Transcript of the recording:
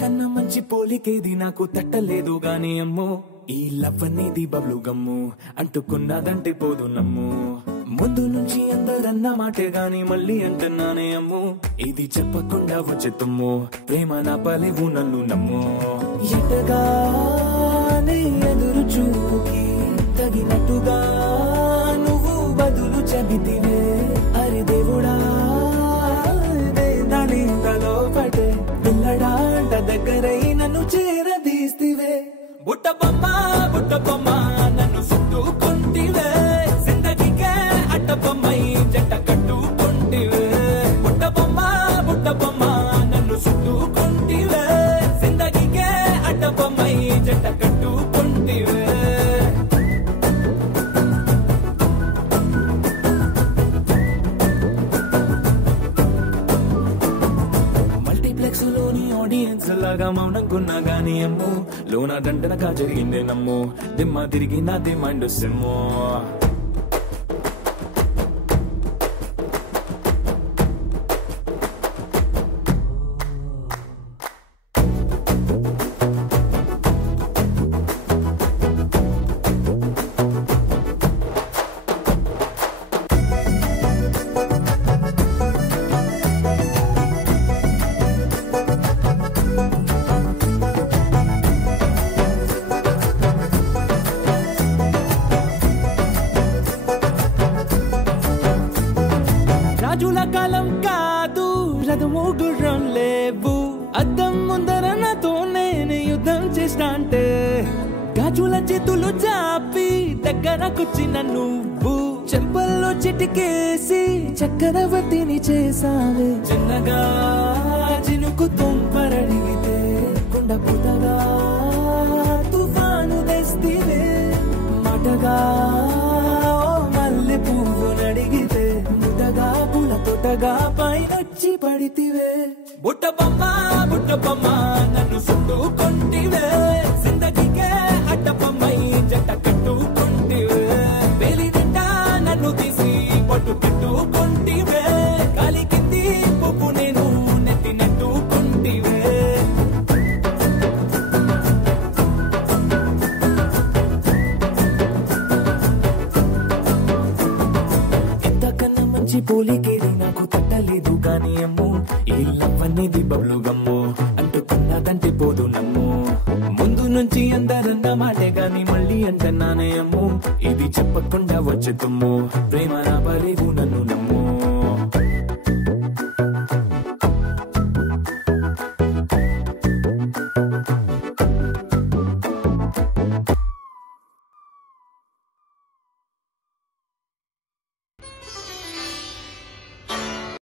ఇంతకన్నా మంచి పోలికేది నాకు తట్టలేదు గాని అమ్మో ఈ లవ్ అనేది బబ్లు గమ్ము అంటుకున్నదంటే పోదు నమ్ము ముందు నుంచి అందరన్న మాటే గాని మళ్ళీ అంటున్నానే అమ్ము ఇది చెప్పకుండా వచ్చే తుమ్ము ప్రేమ నా పలేవు నన్ను నమ్ము ఎటగానే ఎదురు చూకి తగినట్టుగా నువ్వు బదులు చెబితివే అరే దేవుడా దానింతలో పటే పిల్లడాంట దగ్గరై నన్ను చేరదీస్తివే బుట్ట బొమ్మ నన్ను చుట్టుకుంటివే జిందగీకే అట్ట బొమ్మై జంట కట్టుకుంటివే బుట్ట బొమ్మ నన్ను చుట్టుకుంటివే జిందగీకే అట్ట బొమ్మై జంట కట్టుకుంటివే మల్టీప్లెక్స్ లోని ఆడియన్స్ లాగా మౌనంకున్నా గానీ అమ్ము లోన దండనగా జరిగిందే నమ్ము దిమ్మ తిరిగి నాది మైండ్ సిమ్ము రాజుల కాలం కాదు రథము గుర్రం లేవు అద్దం ముందర నాతో నేను యుద్ధం చేస్తా అంటే గాజుల చేతులు చాపి దగ్గరకొచ్చిన నువ్వు చెంపల్లో చిటికేసి చక్రవర్తిని చేసావే చిన్నగా చినుకు తుంపరడిగితే కుండ పుటగా తుఫాను తెస్తివే మాటగా మల్లె పువ్వు నడిగితే ముటగా పుల తొటగా పైనొచ్చి పడితివే బుట్ట బొమ్మ నన్ను చుట్టుకుంటివే జిందగీకే అట్ట బొమ్మై జంట కట్టుకుంటివే వేలి నిండా నన్ను తీసి పట్టు పెట్టుకుంటివే కాలి కింది పువ్వు నేను నెత్తి నెట్టుకుంటివే ఇంతకన్నా మంచి పోలికేది నాకు తట్టలేదు గాని అమ్ము ఈ లవ్ అనేది బబ్లు గమ్ము అంటుకున్నదంటే పోదు నమ్ము ముందు నుంచి అందరన్న మాటే గాని మళ్ళీ అంటున్నానే అమ్ము ఇది చెప్పకుండా వచ్చే తుమ్ము ప్రేమ నా పలేవు నన్ను నమ్ము